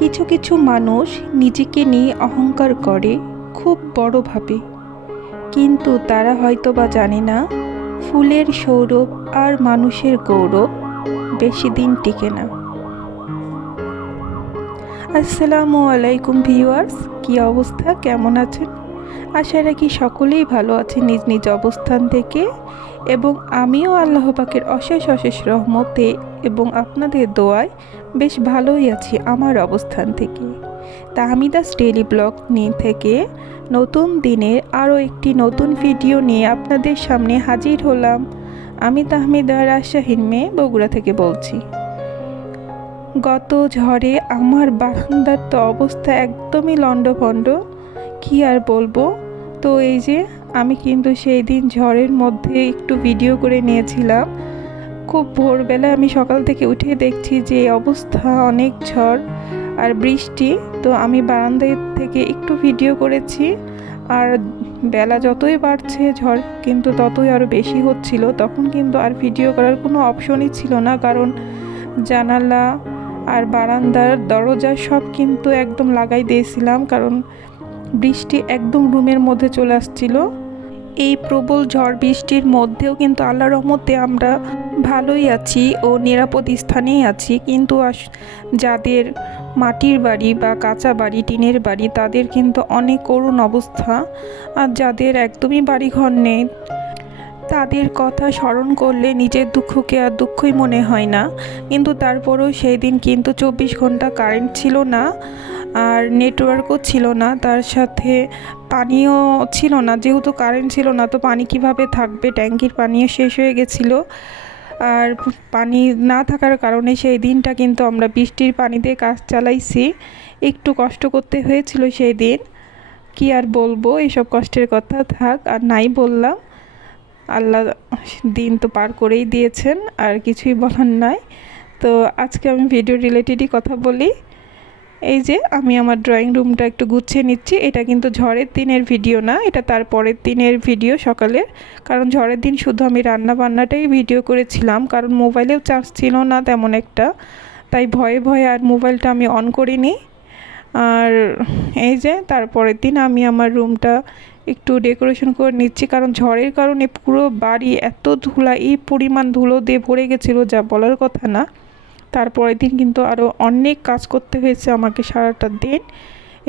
কিছু কিছু মানুষ নিজেকে নিয়ে অহংকার করে খুব বড়ভাবে, কিন্তু তারা হয়তো বা জানে না ফুলের সৌরভ আর মানুষের গৌরব বেশি দিন টিকে না। আসসালামু আলাইকুম ভিউয়ার্স, কি অবস্থা, কেমন আছেন? আশা রাখি সকলেই ভালো আছেন নিজ নিজ অবস্থান থেকে, এবং আমিও আল্লাহ পাকের অশেষ অশেষ রহমতে এবং আপনাদের দোয়ায় বেশ ভালোই আছি আমার অবস্থান থেকে। তাহমিদাস ডেইলি ব্লগ নিয়ে থেকে নতুন দিনের আরও একটি নতুন ভিডিও নিয়ে আপনাদের সামনে হাজির হলাম। আমি তাহমিদা রাজশাহীর মেয়ে বগুড়া থেকে বলছি। গত ঝড়ে আমার বারান্দার তো অবস্থা একদমই লণ্ডভণ্ড, কি আর বলবো। তো এই যে আমি কিন্তু সেই দিন ঝড়ের মধ্যে একটু ভিডিও করে নিয়েছিলাম। খুব ভোরবেলা আমি সকাল থেকে উঠে দেখছি যে এই অবস্থা, অনেক ঝড় আর বৃষ্টি। তো আমি বারান্দায় থেকে একটু ভিডিও করেছি, আর বেলা যতই বাড়ছে ঝড় কিন্তু ততই আরও বেশি হচ্ছিল। তখন কিন্তু আর ভিডিও করার কোনো অপশনই ছিল না, কারণ জানালা আর বারান্দার দরজা সব কিন্তু একদম লাগাই দিয়েছিলাম, কারণ বৃষ্টি একদম রুমের মধ্যে চলে আসছিল। এই প্রবল ঝড় বৃষ্টির মধ্যেও কিন্তু আল্লাহর রহমতে আমরা ভালোই আছি ও নিরাপদ স্থানেই আছি। কিন্তু যাদের মাটির বাড়ি বা কাঁচা বাড়ি, টিনের বাড়ি, তাদের কিন্তু অনেক করুণ অবস্থা। আর যাদের একদমই বাড়িঘর নেই, তাদের কথা স্মরণ করলে নিজের দুঃখকে আর দুঃখই মনে হয় না। কিন্তু তারপরেও সেই দিন কিন্তু 24 ঘন্টা কারেন্ট ছিল না, আর নেটওয়ার্কও ছিল না, তার সাথে পানিও ছিল না। যেহেতু কারেন্ট ছিল না, তো পানি কিভাবে থাকবে, ট্যাঙ্কির পানিও শেষ হয়ে গেছিলো। আর পানি না থাকার কারণে সেই দিনটা কিন্তু আমরা বৃষ্টির পানিতে কাজ চালাইছি। একটু কষ্ট করতে হয়েছিল সেই দিন, কি আর বলবো, এইসব কষ্টের কথা থাক আর নাই বললাম। আল্লাহ দিন তো পার করেই দিয়েছেন, আর কিছুই বলার নাই। তো আজকে আমি ভিডিও রিলেটেডই কথা বলি। এই যে আমি আমার ড্রয়িং রুমটা একটু গুছিয়ে নিচ্ছি। এটা কিন্তু ঝড়ের দিনের ভিডিও না, এটা তার পরের দিনের ভিডিও, সকালের। কারণ ঝড়ের দিন শুধু আমি রান্না বান্নাটাই ভিডিও করেছিলাম, কারণ মোবাইলেও চার্জ ছিল না তেমন একটা, তাই ভয়ে ভয়ে আর মোবাইলটা আমি অন করিনি। আর এই যে তারপরের দিন আমি আমার রুমটা একটু ডেকোরেশন করে নিচ্ছি, কারণ ঝড়ের কারণে পুরো বাড়ি এত ধুলা, এই পরিমাণ ধুলো দিয়ে ভরে গেছিলো যা বলার কথা না। তারপরের দিন কিন্তু আরও অনেক কাজ করতে হয়েছে আমাকে সারাটা দিন।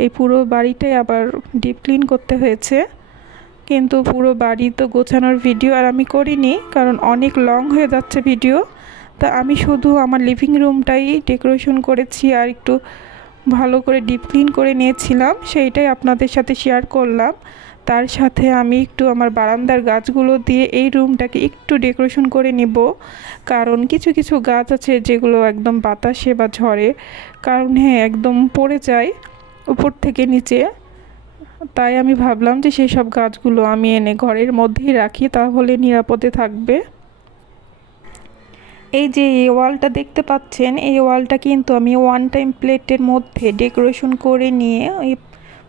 এই পুরো বাড়িটাই আবার ডিপ ক্লিন করতে হয়েছে। কিন্তু পুরো বাড়ি তো গোছানোর ভিডিও আর আমি করিনি, কারণ অনেক লং হয়ে যাচ্ছে ভিডিও। তা আমি শুধু আমার লিভিং রুমটাই ডেকোরেশন করেছি আর একটু ভালো করে ডিপ ক্লিন করে নিয়েছিলাম, সেইটাই আপনাদের সাথে শেয়ার করলাম। তার সাথে আমি একটু আমার বারান্দার গাছগুলো দিয়ে এই রুমটাকে একটু ডেকোরেশন করে নিব, কারণ কিছু কিছু গাছ আছে যেগুলো একদম বাতাসে বা ঝড়ে কারণে একদম পড়ে যায় উপর থেকে নিচে। তাই আমি ভাবলাম যে সেই সব গাছগুলো আমি এনে ঘরের মধ্যেই রাখি, তাহলে নিরাপদে থাকবে। এই যে এই ওয়ালটা দেখতে পাচ্ছেন, এই ওয়ালটা কিন্তু আমি ওয়ান টাইম প্লেটের মধ্যে ডেকোরেশন করে নিয়ে এই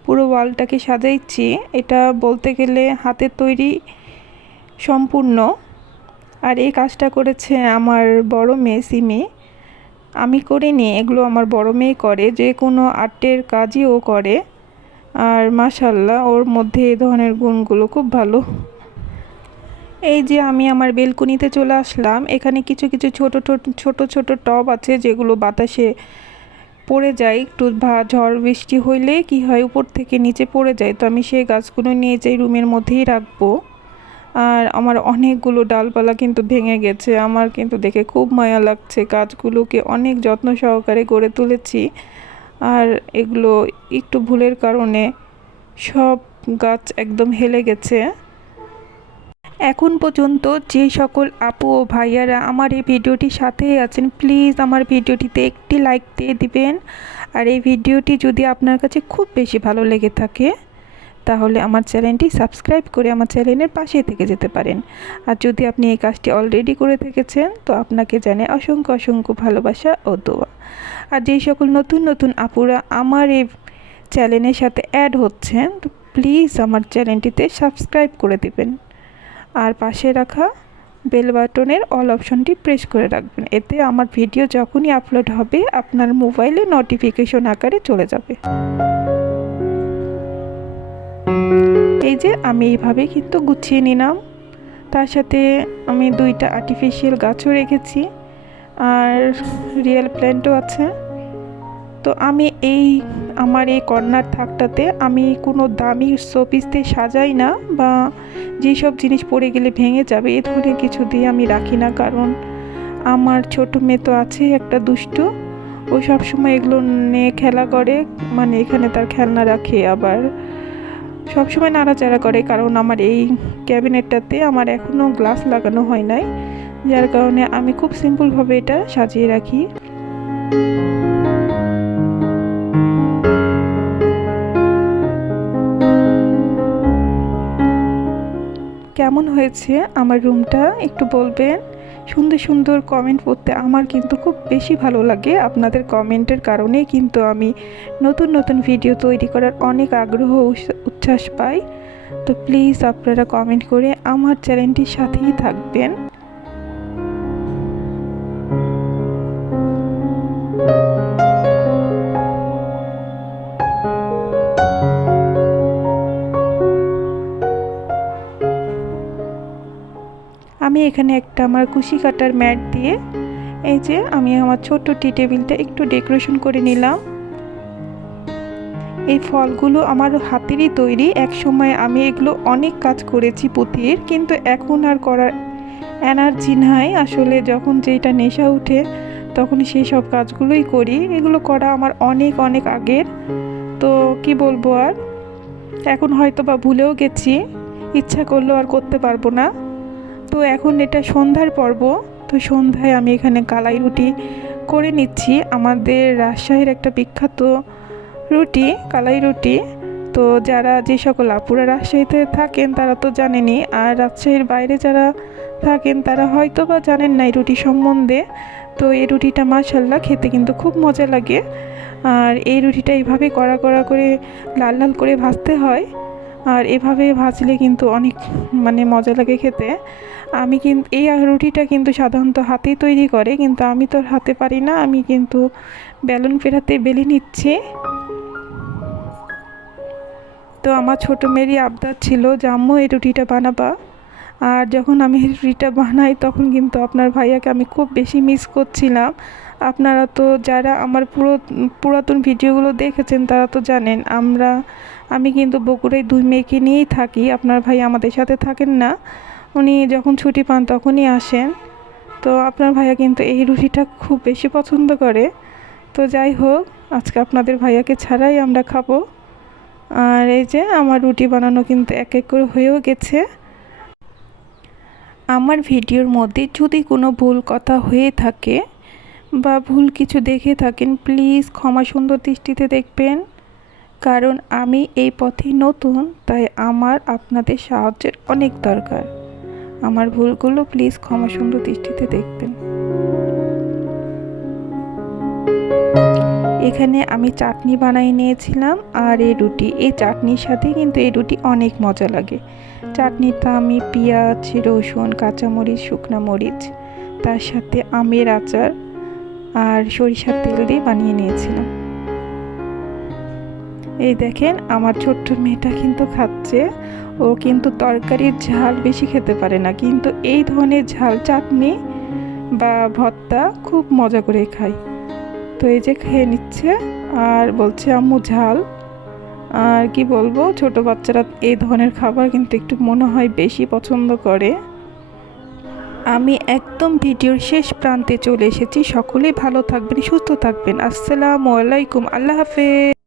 পুরো ওয়ালটাকে সাজাইছি। এটা বলতে গেলে হাতের তৈরি সম্পূর্ণ। আর এই কাজটা করেছে আমার বড় মেয়ে সিমি, আমি করিনি, এগুলো আমার বড় মেয়ে করে, যে কোনো আর্টের কাজই ও করে। আর মাশাল্লাহ ওর মধ্যে এই ধরনের গুণগুলো খুব ভালো। এই যে আমি আমার বেলকনিতে চলে আসলাম। এখানে কিছু কিছু ছোট ছোট টব আছে যেগুলো বাতাসে পড়ে যায়, একটু ঝড় বৃষ্টি হইলে কি হয় উপর থেকে নিচে পড়ে যায়। তো আমি সেই গাছগুলো নিয়ে যাই রুমের মধ্যেই রাখবো। আর আমার অনেকগুলো ডালপালা কিন্তু ভেঙে গেছে, আমার কিন্তু দেখে খুব মায়া লাগছে। গাছগুলোকে অনেক যত্ন সহকারে গড়ে তুলেছি, আর এগুলো একটু ভুলের কারণে সব গাছ একদম হেলে গেছে। এখন পর্যন্ত যে সকল আপু ও ভাইয়ারা আমার এই ভিডিওটির সাথেই আছেন, প্লিজ আমার ভিডিওটিতে একটি লাইক দিয়ে দিবেন। আর এই ভিডিওটি যদি আপনার কাছে খুব বেশি ভালো লেগে থাকে, তাহলে আমার চ্যানেলটি সাবস্ক্রাইব করে আমার চ্যানেলের পাশে থেকে যেতে পারেন। আর যদি আপনি এই কাজটি অলরেডি করে থেকেছেন, তো আপনাকে জানাই অসংখ্য অসংখ্য ভালোবাসা ও দোয়া। আর যেই সকল নতুন নতুন আপুরা আমার এই চ্যানেলের সাথে অ্যাড হচ্ছেন, তো প্লিজ আমার চ্যানেলটিতে সাবস্ক্রাইব করে দিবেন, আর পাশে রাখা বেল বাটনের অল অপশনটি প্রেস করে রাখবেন। এতে আমার ভিডিও যখনই আপলোড হবে আপনার মোবাইলে নোটিফিকেশন আকারে চলে যাবে। এই যে আমি এইভাবে কিন্তু গুছিয়ে নিলাম। তার সাথে আমি 2টা আর্টিফিশিয়াল গাছও রেখেছি আর রিয়েল প্ল্যান্টও আছে। তো আমি আমার এই কর্নার থাকটাতে আমি কোনো দামি শোপিস দিয়ে সাজাই না, বা যেসব জিনিস পড়ে গেলে ভেঙে যাবে এ ধরনের কিছু দিয়ে আমি রাখি না। কারণ আমার ছোট মেয়ে তো আছে একটা দুষ্টু, ও সবসময় এগুলো নিয়ে খেলা করে, মানে এখানে তার খেলনা রাখে, আবার সবসময় নাড়াচাড়া করে। কারণ আমার এই ক্যাবিনেটটাতে আমার এখনও গ্লাস লাগানো হয় নাই, যার কারণে আমি খুব সিম্পলভাবে এটা সাজিয়ে রাখি। কেমন হয়েছে আমার রুমটা একটু বলবেন। সুন্দর সুন্দর কমেন্ট পড়তে আমার কিন্তু খুব বেশি ভালো লাগে। আপনাদের কমেন্টের কারণেই কিন্তু আমি নতুন নতুন ভিডিও তৈরি করার অনেক আগ্রহ উচ্ছ্বাস পাই। তো প্লিজ আপনারা কমেন্ট করে আমার চ্যানেলটির সাথেই থাকবেন। আমি এখানে একটা আমার কুশি কাটার ম্যাট দিয়ে এই যে আমি আমার ছোট্ট টি টেবিলটা একটু ডেকোরেশন করে নিলাম। এই ফলগুলো আমার হাতেরই তৈরি। এক সময় আমি এগুলো অনেক কাজ করেছি পুঁতির, কিন্তু এখন আর করার এনার্জি নাই। আসলে যখন যেটা নেশা উঠে তখন সেই সব কাজগুলোই করি। এগুলো করা আমার অনেক অনেক আগের, তো কি বলবো, আর এখন হয়তো বা ভুলেও গেছি, ইচ্ছা করলেও আর করতে পারবো না। তো এখন এটা সন্ধ্যার পর্ব, তো সন্ধ্যায় আমি এখানে কালাই রুটি করে নিচ্ছি। আমাদের রাজশাহীর একটা বিখ্যাত রুটি কালাই রুটি। তো যে সকল আপুরা রাজশাহীতে থাকেন তারা তো জানেনই, আর রাজশাহীর বাইরে যারা থাকেন তারা হয়তো বা জানেন না এই রুটি সম্বন্ধে। তো এই রুটিটা মাশাআল্লাহ খেতে কিন্তু খুব মজা লাগে। আর এই রুটিটা এইভাবে কড়া করে লাল লাল করে ভাজতে হয়, আর এভাবে ভাজলে কিন্তু অনেক মজা লাগে খেতে। আমি কিন্তু এই রুটিটা কিন্তু সাধারণত হাতেই তৈরি করে, কিন্তু আমি তো হাতে পারি না, আমি কিন্তু বেলুন ফেরাতে বেলে নিচ্ছি। তো আমার ছোটো মেয়েরই আবদার ছিল যে আম্মু এই রুটিটা বানাবা। আর যখন আমি রুটিটা বানাই তখন কিন্তু আপনার ভাইয়াকে আমি খুব বেশি মিস করছিলাম। আপনারা তো যারা আমার পুরাতন ভিডিওগুলো দেখেছেন তারা তো জানেন আমি কিন্তু বগুড়ায় 2 মেয়েকে নিয়েই থাকি। আপনার ভাই আমাদের সাথে থাকেন না, উনি যখন ছুটি পান তখনই আসেন। তো আপনার ভাইয়া কিন্তু এই রুটিটা খুব বেশি পছন্দ করে। তো যাই হোক, আজকে আপনাদের ভাইয়াকে ছাড়াই আমরা খাবো। আর এই যে আমার রুটি বানানো কিন্তু এক এক করে হয়েও গেছে। আমার ভিডিওর মধ্যে যদি কোনো ভুল কথা হয়ে থাকে বা ভুল কিছু দেখে থাকেন প্লিজ ক্ষমা সুন্দর দৃষ্টিতে দেখবেন। কারণ আমি এই পথে নতুন, তাই আমার আপনাদের সাহায্যের অনেক দরকার। আমার ভুলগুলো প্লিজ ক্ষমা সুন্দর দৃষ্টিতে দেখবেন। এখানে আমি চাটনি বানিয়ে নিয়েছিলাম আর এই চাটনির সাথে কিন্তু এই রুটি অনেক মজা লাগে। চাটনিটা আমি পেঁয়াজ, রসুন, কাঁচামরিচ, শুকনো মরিচ, তার সাথে আমের আচার আর সরিষার তেল দিয়ে বানিয়ে নিয়েছিলাম। এই দেখেন আমার ছোট্ট মেয়েটা কিন্তু খাচ্ছে। ও কিন্তু তরকারির ঝাল বেশি খেতে পারে না, কিন্তু এই ধরনের ঝাল চাটনি বা ভর্তা খুব মজা করে খায়। তো এই যে খেয়ে নিচ্ছে আর বলছে আম্মু ঝাল। আর কি বলবো, ছোট বাচ্চারা এই ধরনের খাবার কিন্তু একটু মনে হয় বেশি পছন্দ করে। আমি একদম ভিডিওর শেষ প্রান্তে চলে এসেছি। সকলেই ভালো থাকবেন, সুস্থ থাকবেন। আসসালামু আলাইকুম, আল্লাহ হাফেজ।